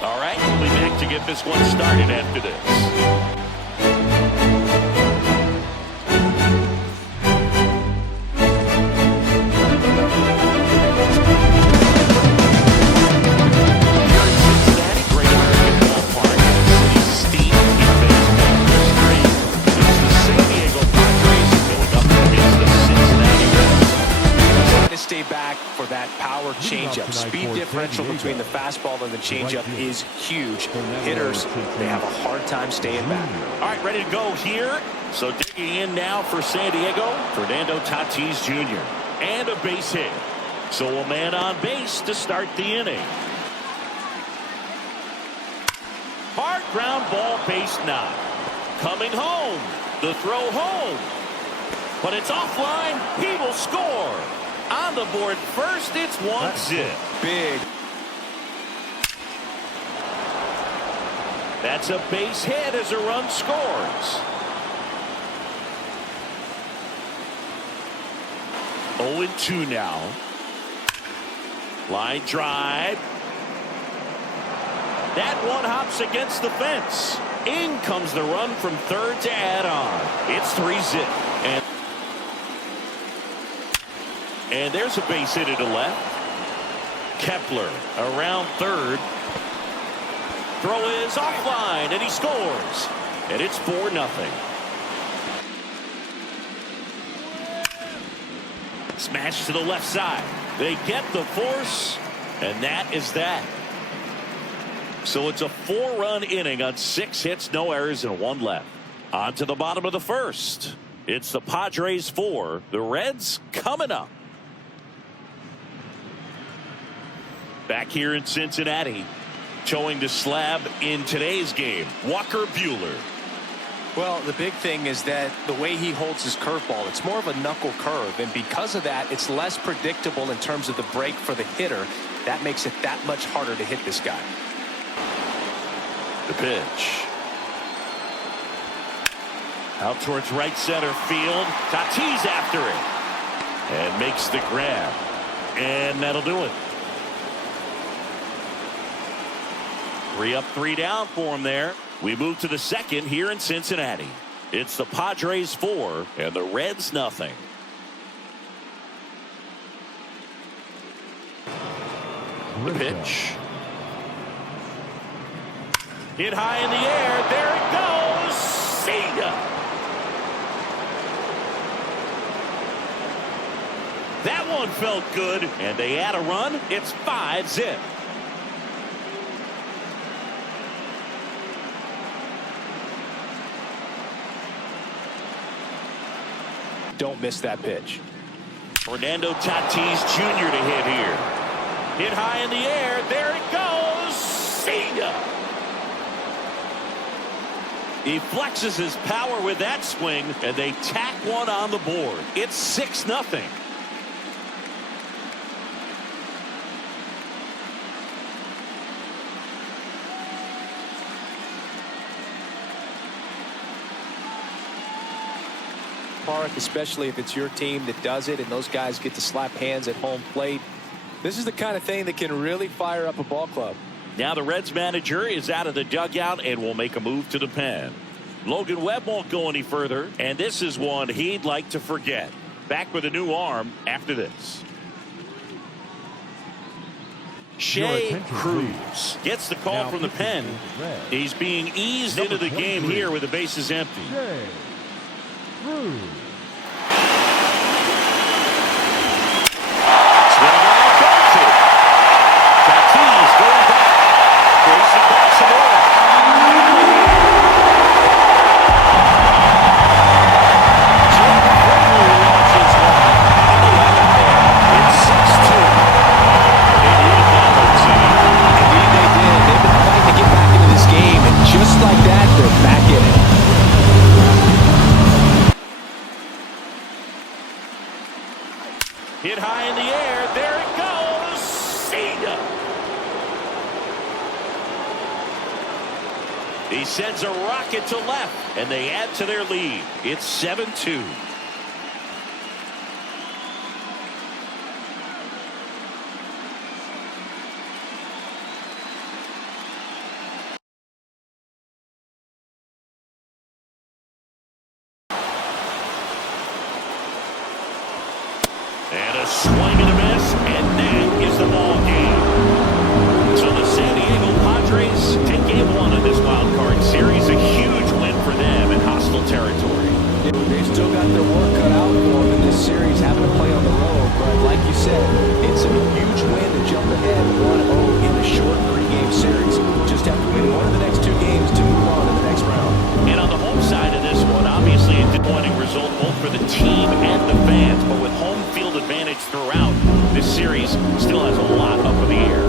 All right, we'll be back to get this one started after this. Stay back for that power changeup. Speed differential between the fastball and the changeup is huge. Hitters, they have a hard time staying back. All right, ready to go here. So digging in now for San Diego, Fernando Tatis Jr. And a base hit. So a man on base to start the inning. Hard ground ball, base knock. Coming home. The throw home. But it's offline. He will score. On the board first, it's 1-0. Big. That's a base hit as a run scores. 0-2 now. Line drive. That one hops against the fence. In comes the run from third to add on. It's 3-0. And there's a base hit to left. Kepler around third. Throw is offline, and he scores. And it's 4-0. Smash to the left side. They get the force, and that is that. So it's a 4-run inning on 6 hits, no errors, and 1 left. On to the bottom of the first. It's the Padres 4. The Reds coming up. Back here in Cincinnati, showing the slab in today's game, Walker Buehler. Well, the big thing is that the way he holds his curveball, it's more of a knuckle curve, and because of that, it's less predictable in terms of the break for the hitter. That makes it that much harder to hit this guy. The pitch. Out towards right center field. Tatis after it. And makes the grab. And that'll do it. 3 up, 3 down for him there. We move to the second here in Cincinnati. It's the Padres 4 and the Reds nothing. The pitch. Hit high in the air. There it goes. See ya. That one felt good, and they add a run. It's 5-0. Don't miss that pitch. Fernando Tatis Jr. to hit here. Hit high in the air. There it goes. See ya. He flexes his power with that swing, and they tack one on the board. It's 6-0. Especially if it's your team that does it and those guys get to slap hands at home plate. This is the kind of thing that can really fire up a ball club. Now the Reds manager is out of the dugout and will make a move to the pen. Logan Webb won't go any further, and this is one he'd like to forget. Back with a new arm after this. Shea Cruz gets the call from the pen. He's being eased into the game here with the bases empty. Hit high in the air. There it goes. See ya. He sends a rocket to left, and they add to their lead. It's 7-2. And a swing and a miss, and that is the ball game. So the San Diego Padres take game one of this wild card series. A huge win for them in hostile territory. They've still got their work cut out for them in this series, having to play on the road. But like you said, it's a huge win to jump ahead 1-0 in a short 3-game series. Just have to win one of the next 2 games to move on to the next round. And on the home side of this one, obviously a disappointing result both for the team and the fans. But with home field advantage throughout, this series still has a lot up in the air.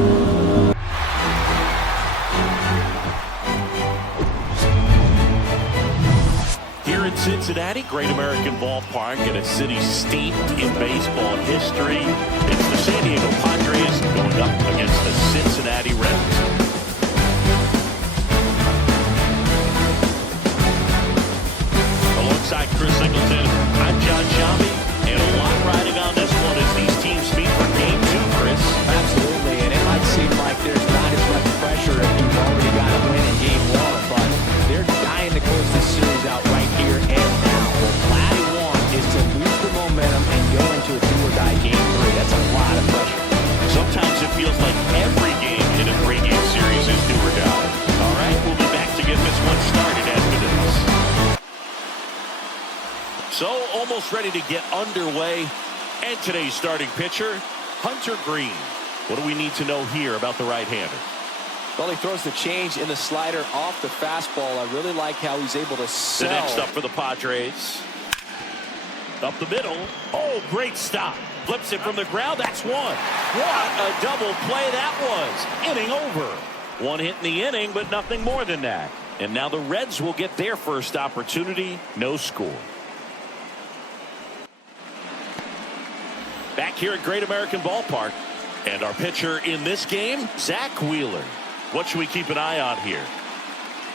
Here in Cincinnati, Great American Ballpark, and a city steeped in baseball history. It's the San Diego Padres going up against the Cincinnati Reds. Alongside Chris Singleton, I'm John Shambi, and a lot riding on this one as these teams meet for Game 2, Chris. Absolutely, and it might seem like there's not as much pressure if you've already got a win in Game 1, but they're dying to close this series out right here and now. What Vladdy wants is to lose the momentum and go into a do-or-die Game 3. That's a lot of pressure. Sometimes it feels like every game in a 3-game series is do or die. All right, we'll be back to get this one started after this. So, almost ready to get underway. And today's starting pitcher, Hunter Green. What do we need to know here about the right-hander? Well, he throws the change in the slider off the fastball. I really like how he's able to sell. The next up for the Padres. Up the middle. Oh, great stop. Flips it from the ground. That's one. What a double play that was. Inning over. One hit in the inning, but nothing more than that. And now the Reds will get their first opportunity. No score. Back here at Great American Ballpark. And our pitcher in this game, Zach Wheeler. What should we keep an eye on here?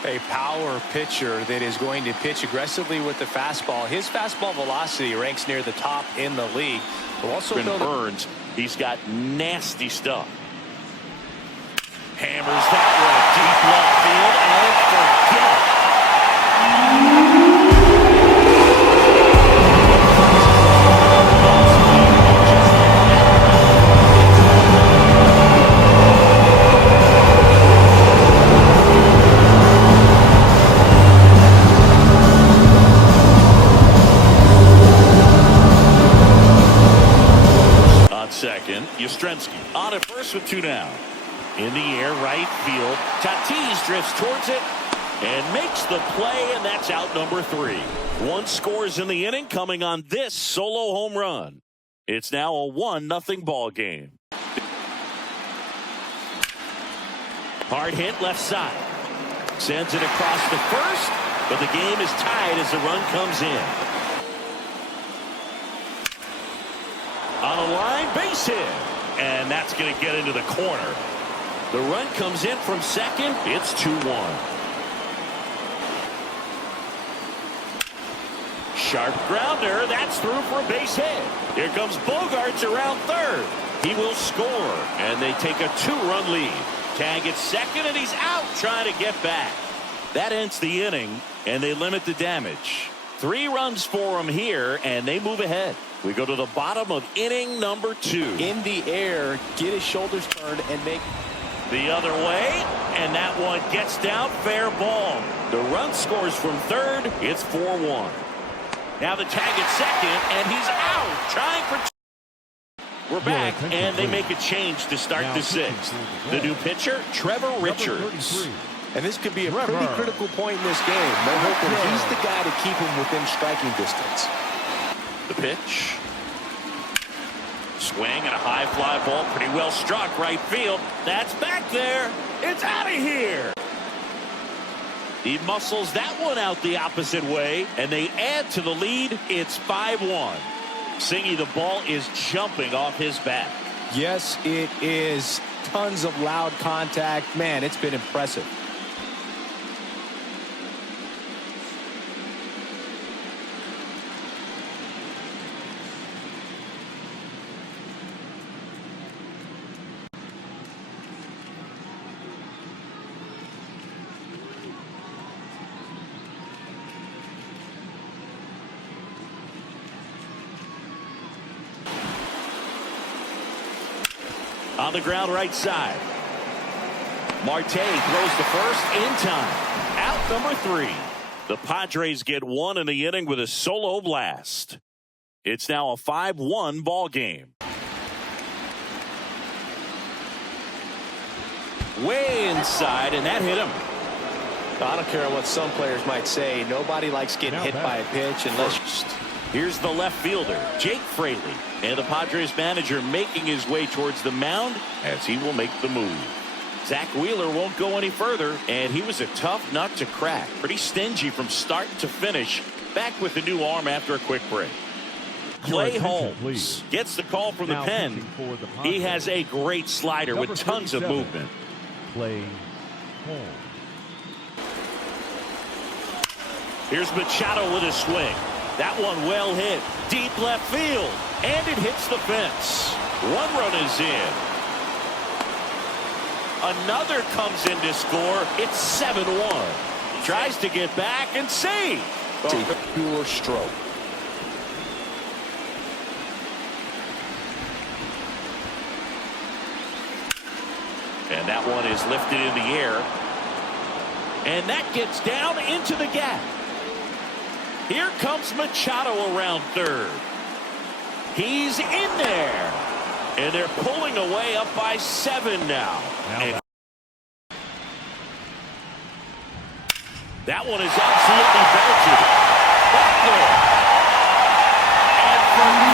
A power pitcher that is going to pitch aggressively with the fastball. His fastball velocity ranks near the top in the league. Also Burns, he's got nasty stuff. Hammers that one deep left field, and forget it. Second, Yastrzemski on at first with 2 down. In the air, right field. Tatis drifts towards it and makes the play, and that's out number 3. 1 scores in the inning coming on this solo home run. It's now a 1-0 ball game. Hard hit left side. Sends it across to first, but the game is tied as the run comes in. On a line, base hit. And that's going to get into the corner. The run comes in from second. It's 2-1. Sharp grounder. That's through for a base hit. Here comes Bogarts around third. He will score. And they take a 2-run lead. Tag at second, and he's out trying to get back. That ends the inning, and they limit the damage. 3 runs for them here, and they move ahead. We go to the bottom of inning number 2. In the air, get his shoulders turned and make the other way, and that one gets down, fair ball. The run scores from third. It's 4-1. Now the tag at second, and he's out trying for. We're back, and they make a change to start the 6th. The new pitcher, Trevor Richards. And this could be a pretty critical point in this game. They're hoping he's the guy to keep him within striking distance. The pitch. Swing and a high fly ball. Pretty well struck right field. That's back there. It's out of here. He muscles that one out the opposite way, and they add to the lead. It's 5-1. Singy, the ball is jumping off his bat. Yes, it is. Tons of loud contact. Man, it's been impressive. On the ground right side. Marte throws the first in time. Out number 3. The Padres get one in the inning with a solo blast. It's now a 5-1 ball game. Way inside, and that hit him. I don't care what some players might say. Nobody likes getting hit by a pitch unless... Here's the left fielder, Jake Fraley. And the Padres manager making his way towards the mound as he will make the move. Zach Wheeler won't go any further, and he was a tough nut to crack. Pretty stingy from start to finish. Back with the new arm after a quick break. Clay Holmes gets the call from the pen. He has a great slider with tons of movement. Clay Holmes. Here's Machado with a swing. That one well hit. Deep left field. And it hits the fence. 1 run is in. Another comes in to score. It's 7-1. Tries to get back and save. Pure stroke. And that one is lifted in the air. And that gets down into the gap. Here comes Machado around third. He's in there. And they're pulling away up by 7 now. And that one is absolutely belted. Back there. And for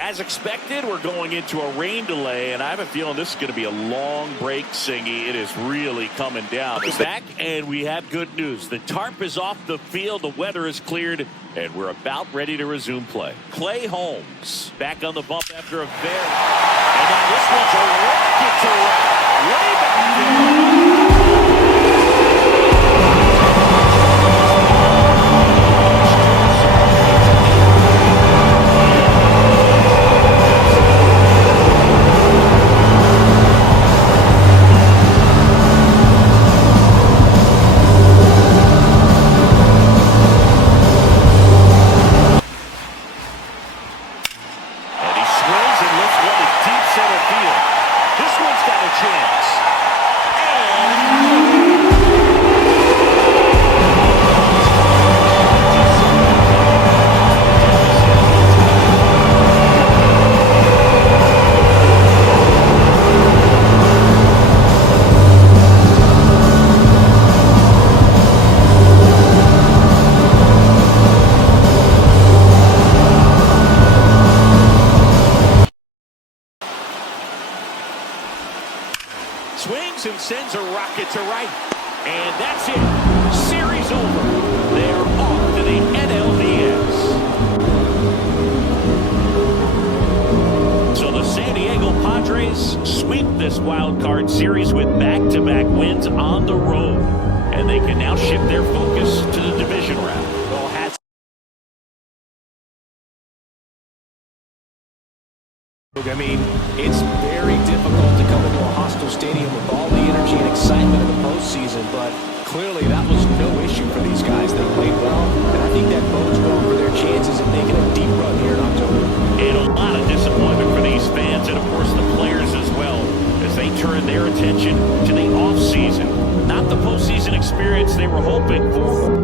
as expected, we're going into a rain delay, and I have a feeling this is going to be a long break, Singy. It is really coming down. It's back, and we have good news. The tarp is off the field, the weather is cleared, and we're about ready to resume play. Clay Holmes back on the bump after a very... And now this one's a rocket to right. Way back there. Swings and sends a rocket to right. And that's it. Series over. They are off to the NLDS. So the San Diego Padres sweep this wild card series with back-to-back wins on the road. And they can now shift their focus to the division round. Well, hats. I mean, it's very difficult to come into a hostile stadium with all the energy and excitement of the postseason, but clearly that was no issue for these guys. They played well, and I think that bodes well for their chances of making a deep run here in October. And a lot of disappointment for these fans and, of course, the players as well as they turn their attention to the offseason. Not the postseason experience they were hoping for.